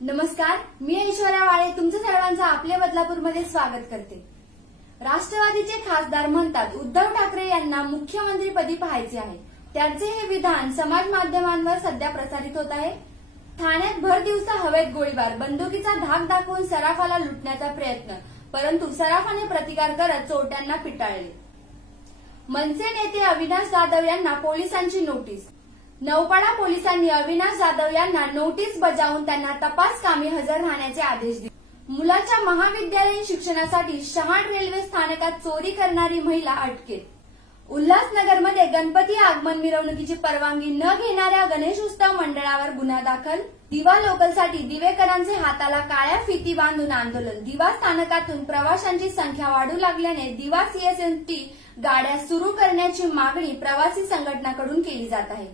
नमस्कार मी ऐश्वर्या वाळे तुमचं सर्वांचं आपल्या बदलापूरमध्ये स्वागत करते. राष्ट्रवादीचे खासदार म्हणतात उद्धव ठाकरे यांना मुख्यमंत्रीपदी पाहायचे आहे. त्यांचे हे विधान समाज माध्यमांवर सध्या प्रसारित होत आहे. ठाण्यात भर दिवसा हवेत गोळीबार बंदुकीचा धाक दाखवून सराफाला लुटण्याचा प्रयत्न परंतु सराफाने प्रतिकार करत चोरट्यांना पिटाळले. मनसे नेते अविनाश जाधव यांना पोलिसांची नोटीस नौपाडा पोलिसांनी अविनाश जाधव यांना नोटीस बजावून त्यांना तपास कामी हजर राहण्याचे आदेश दिले. मुलाच्या महाविद्यालयीन शिक्षणासाठी शहाण रेल्वे स्थानकात चोरी करणारी महिला अटकेत. उल्हासनगरमध्ये गणपती आगमन मिरवणुकीची परवानगी न घेणाऱ्या गणेश उत्सव मंडळावर गुन्हा दाखल. दिवा लोकलसाठी दिवेकरांचे हाताला काळ्या फिती बांधून आंदोलन. दिवा स्थानकातून प्रवाशांची संख्या वाढू लागल्याने दिवा सीएसएमटी गाड्या सुरू करण्याची मागणी प्रवासी संघटनाकडून केली जात आहे.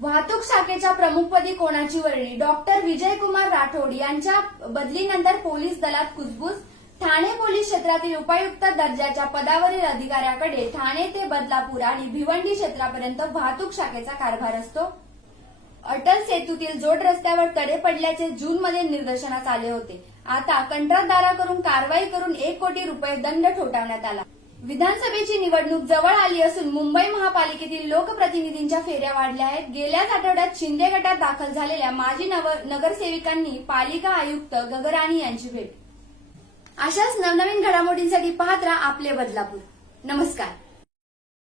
वाहतूक शाखेच्या प्रमुखपदी कोणाची वर्णी डॉक्टर विजयकुमार राठोड यांच्या बदलीनंतर पोलीस दलात कुजबूज? ठाणे पोलीस क्षेत्रातील उपायुक्त दर्जाच्या पदावरील अधिकाऱ्याकडे ठाणे ते बदलापूर आणि भिवंडी क्षेत्रापर्यंत वाहतूक शाखेचा कारभार असतो. अटल सेतूतील जोड रस्त्यावर कडे पडल्याचे जूनमध्ये निदर्शनास आले होते. आता कंत्राटदाराकडून कारवाई करून एक कोटी रुपये दंड ठोठावण्यात आला. विधानसभेची निवडणूक जवळ आली असून मुंबई महापालिकेतील लोकप्रतिनिधींच्या फेऱ्या वाढल्या आहेत. गेल्याच आठवड्यात शिंदे गटात दाखल झालेल्या माजी नगरसेविकांनी पालिका आयुक्त गगराणी यांची भेट. अशाच नवनवीन घडामोडींसाठी पाहत राहा आपले बदलापूर. नमस्कार.